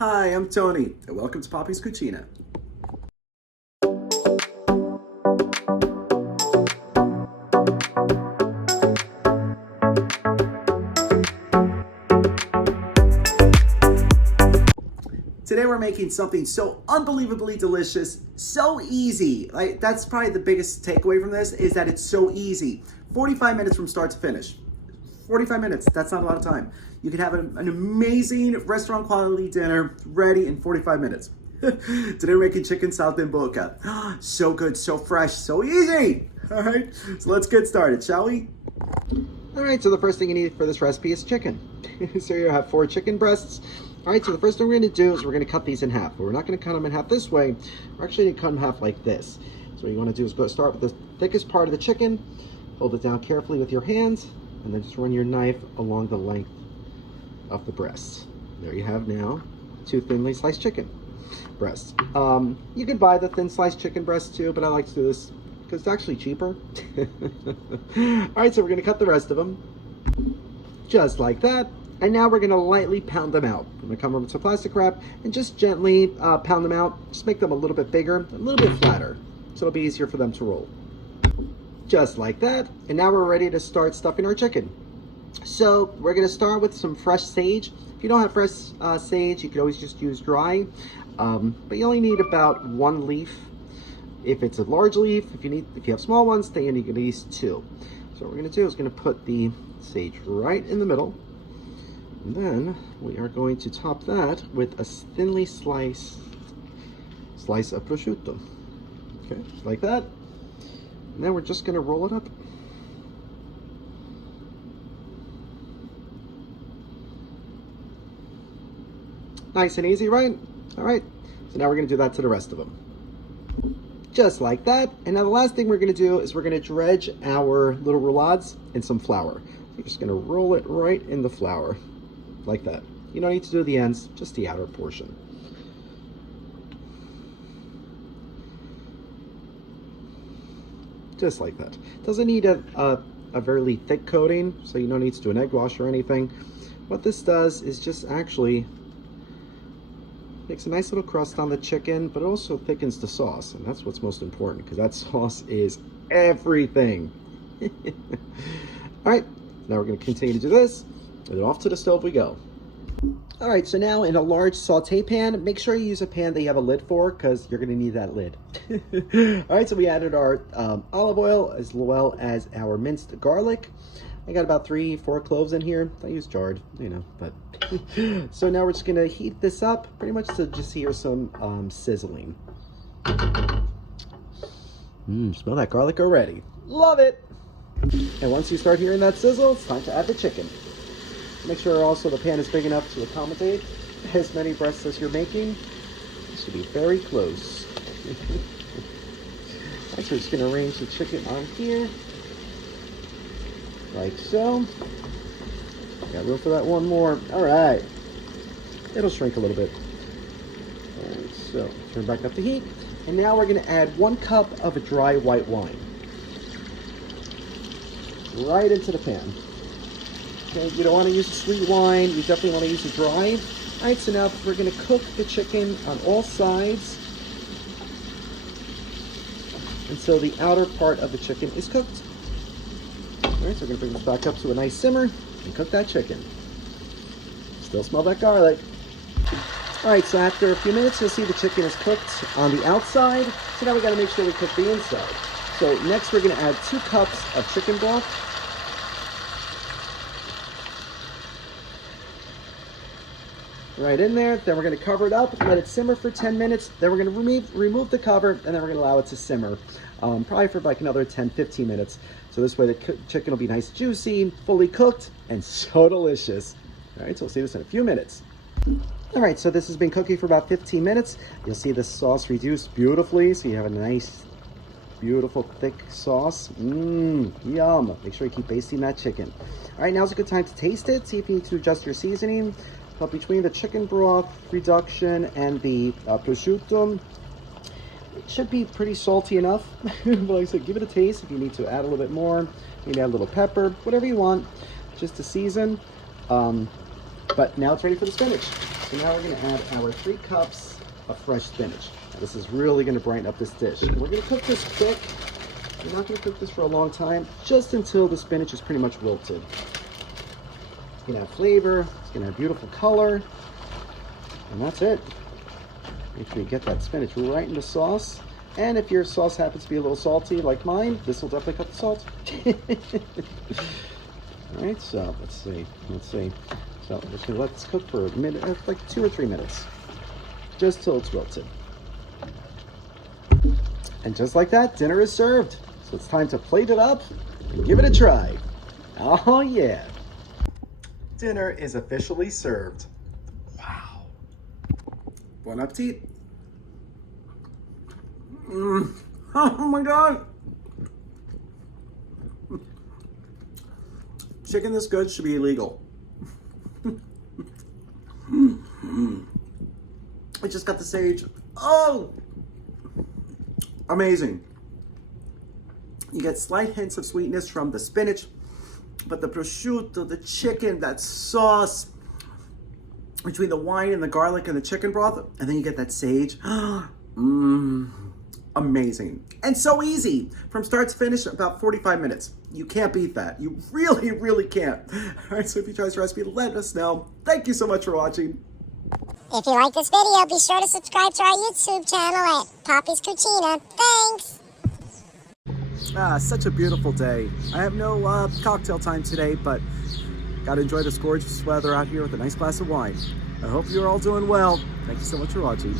Hi, I'm Tony, and welcome to Poppy's Cucina. Today we're making something so unbelievably delicious, so easy. That's probably the biggest takeaway from this, is that it's so easy. 45 minutes from start to finish. 45 minutes, that's not a lot of time. You can have an amazing restaurant quality dinner ready in 45 minutes. Today we're making chicken saltimboca. So good, so fresh, so easy. All right, so let's get started, shall we? All right, so the first thing you need for this recipe is chicken. So you have 4 chicken breasts. All right, so the first thing we're going to do is we're going to cut these in half. But we're not going to cut them in half this way. We're actually going to cut them in half like this. So what you want to do is start with the thickest part of the chicken, hold it down carefully with your hands, and then just run your knife along the length of the breasts. There you have now 2 thinly sliced chicken breasts. You can buy the thin sliced chicken breasts too, but I like to do this because it's actually cheaper. All right, so we're going to cut the rest of them just like that. And now we're going to lightly pound them out. I'm going to come over to plastic wrap and just gently pound them out. Just make them a little bit bigger, a little bit flatter, so it'll be easier for them to roll. Just like that. And now we're ready to start stuffing our chicken. So we're going to start with some fresh sage. If you don't have fresh sage, you could always just use dry. But you only need about 1 leaf. If it's a large leaf, if you have small ones, then you need at least 2. So what we're going to do is going to put the sage right in the middle. And then we are going to top that with a thinly slice of prosciutto. Okay, just like that. And then we're just going to roll it up. Nice and easy, right? All right, so now we're going to do that to the rest of them. Just like that. And now the last thing we're going to do is we're going to dredge our little roulades in some flour. We're just going to roll it right in the flour. Like that. You don't need to do the ends, just the outer portion. Just like that. Doesn't need a very thick coating, so you don't need to do an egg wash or anything. What this does is just actually makes a nice little crust on the chicken, but it also thickens the sauce, and that's what's most important, because that sauce is everything. All right, now we're going to continue to do this. And off to the stove we go. All right, so now in a large saute pan, make sure you use a pan that you have a lid for, because you're going to need that lid. All right, so we added our olive oil as well as our minced garlic. I got about 3-4 cloves in here. I use jarred, but. So now we're just going to heat this up pretty much to just hear some sizzling. Smell that garlic already. Love it. And once you start hearing that sizzle, it's time to add the chicken. Make sure also the pan is big enough to accommodate as many breasts as you're making. This should be very close. Next, we're just going to arrange the chicken on here, like so. Got room for that one more. All right. It'll shrink a little bit. All right, so turn back up the heat. And now we're going to add 1 cup of a dry white wine. Right into the pan. Okay, you don't want to use a sweet wine. You definitely want to use a dry. All right, so now we're going to cook the chicken on all sides until the outer part of the chicken is cooked. All right, so we're going to bring this back up to a nice simmer and cook that chicken. Still smell that garlic. All right, so after a few minutes, you'll see the chicken is cooked on the outside. So now we got to make sure we cook the inside. So next, we're going to add 2 cups of chicken broth. Right in there. Then we're going to cover it up, let it simmer for 10 minutes. Then we're going to remove the cover, and then we're going to allow it to simmer, probably for like another 10-15 minutes. So this way the chicken will be nice, juicy, fully cooked, and so delicious. All right, so we'll see this in a few minutes. All right, so this has been cooking for about 15 minutes. You'll see the sauce reduced beautifully, so you have a nice, beautiful, thick sauce. Yum. Make sure you keep basting that chicken. All right, now's a good time to taste it. See if you need to adjust your seasoning. But between the chicken broth reduction and the prosciutto, it should be pretty salty enough. But like I said, give it a taste. If you need to add a little bit more, you can add a little pepper, whatever you want, just to season. But now it's ready for the spinach. So now we're going to add our 3 cups of fresh spinach. Now, this is really going to brighten up this dish. We're going to cook this quick. We're not going to cook this for a long time, just until the spinach is pretty much wilted. It's going to have flavor, it's going to have beautiful color, and that's it. Make sure you get that spinach right in the sauce. And if your sauce happens to be a little salty like mine, this will definitely cut the salt. All right, so let's see. So we're just gonna let this cook for a minute, like 2 or 3 minutes, just till it's wilted. And just like that, dinner is served. So it's time to plate it up and give it a try. Oh yeah. Dinner is officially served. Wow. Bon appetit. Oh my God. Chicken this good should be illegal. I just got the sage. Oh, amazing. You get slight hints of sweetness from the spinach, but the prosciutto, the chicken, that sauce between the wine and the garlic and the chicken broth, and then you get that sage. Amazing. And so easy. From start to finish, about 45 minutes. You can't beat that. You really, really can't. All right, so if you try this recipe, let us know. Thank you so much for watching. If you like this video, be sure to subscribe to our YouTube channel at Poppy's Cucina. Thanks! Such a beautiful day. I have no cocktail time today, but got to enjoy this gorgeous weather out here with a nice glass of wine. I hope you're all doing well. Thank you so much for watching.